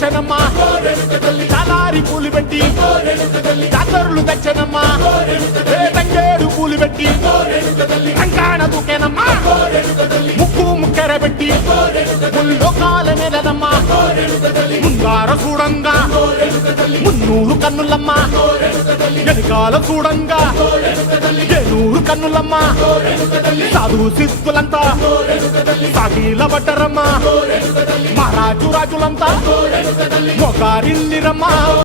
తెచ్చనమ్మా చాలారి పూలు పెట్టి జాతరులు తెచ్చనమ్మా తంగేడు పూలు పెట్టి రంగాణ దూకేనమ్మా ముక్కు ముక్కెర పెట్టి ముల్లోకాల మీదనమ్మా ముంగార చూడంగా మున్నూరు కన్నులమ్మా వెనకాల చూడంగా ఏనూరు కన్నులమ్మా సాధు సిద్ధులంతా సాగిల పడ్డరమ్మా మహారాజు రాజులంతా మొగారిల్లిరమ్మా